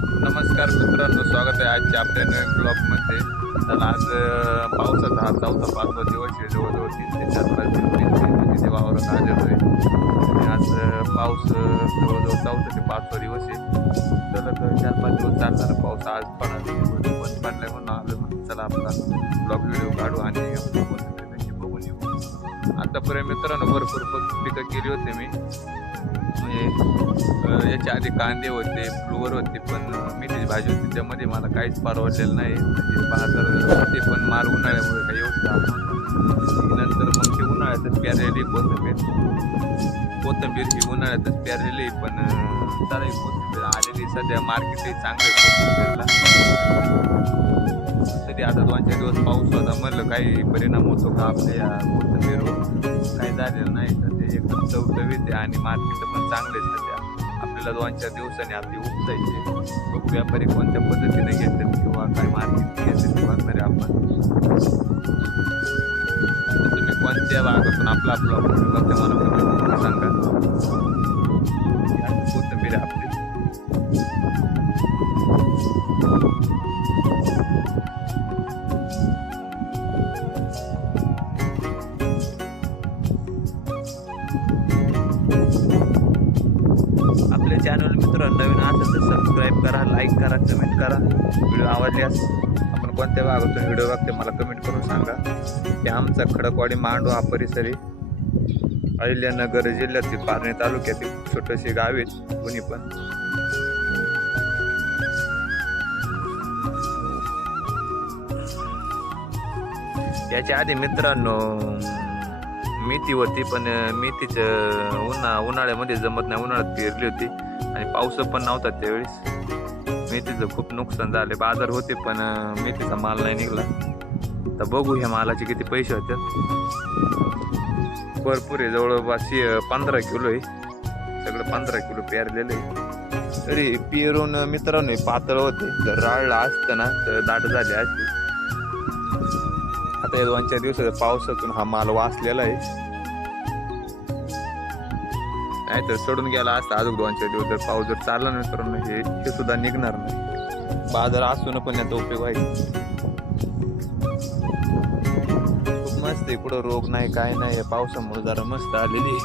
नमस्कार मित्रांनो, स्वागत आहे आजच्या आपल्या नवीन ब्लॉगमध्ये. तर आज पावसाचा हा चौथा पाचवा दिवस आहे. जवळजवळ 3 ते 4 तास तिथे वावरात आलेलो आहे. आणि आज पाऊस जवळजवळ चौथा ते पाचवा दिवस आहे. तर 4-5 दिवस चालणार पाऊस. आज पण बंद पडलाय म्हणून आलो, म्हणून चला आपला ब्लॉग व्हिडिओ काढू आणि त्याची बघून येऊ. आतापर्यंत मित्रांनो भरपूर पिकं केली होते मी. म्हणजे याच्या आधी कांदे होते, फ्लोवर होते, पण मेथीची भाजी होती. त्यामध्ये मला काहीच परवडलेलं नाही. म्हणजे बाजार होते पण माल उन्हाळ्यामुळे काही एवढं झालं नव्हतं. नंतर मग ते उन्हाळ्यातच प्यारलेली कोथिंबीर ही उन्हाळ्यातच प्यारलेली, पण चालेल कोथिंबीर आलेली. सध्या मार्केटही चांगलं आहे कोथिंबीरला. तरी आता 2-4 दिवस पाऊस होता, म्हणलं काही परिणाम होतो का आपल्या या कोथिंबीरवर, काही झालेलं नाही. तर ते एकदम चवटवीत आहे आणि मार्केट पण चांगले सध्या. आपल्याला 2-4 दिवसांनी आपली उपसायची. बघू व्यापारी कोणत्या पद्धतीने घेतात किंवा काय मार्केट घेतात ते बघणार आहे आपण. तर तुम्ही कोणत्या भागातून आपला बघते मला कमेंट सांगा. कोथिंबीर आहे आपली. आपल्या चॅनल मित्रांनो नवीन असेल तर सबस्क्राईब करा, लाईक करा, कमेंट करा. व्हिडिओ आवडल्यास आपण कोणत्या भागातून व्हिडिओ बघते मला कमेंट करून सांगा. ते आमचा खडकवाडी मांडवा हा परिसरी अहिल्यानगर जिल्ह्यातील पारणे तालुक्यातील छोटेसे गाव आहेत कोणी पण. याच्या आधी मित्रांनो मेथी होती, पण मेथीचं उन्हाळ्यामध्ये जमत नाही. उन्हाळ्यात पेरली होती आणि पाऊस पण नव्हता त्यावेळेस. मेथीचं खूप नुकसान झाले. बाजार होते पण मेथीचा माल नाही निघाला. तर बघू ह्या मालाचे किती पैसे होते. भरपूर आहे, जवळपास 15 किलो आहे. सगळं 15 किलो पेरलेलं आहे. तरी पेरून मित्रांनो पातळ होते. जर राळला असतं ना तर दाट झाले असते. आता या 2-4 दिवसाच्या पावसातून हा माल वाचलेला आहे. नाही तर सोडून गेला असता अजून 2-4 दिवस. जर पाऊस जर चालला नाही तर हे सुद्धा निघणार नाही. बाजार असून पण याचा उपयोग आहे. खूप मस्त आहे, कुठं रोग नाही काय नाही. या पावसामुळे जरा मस्त आलेली.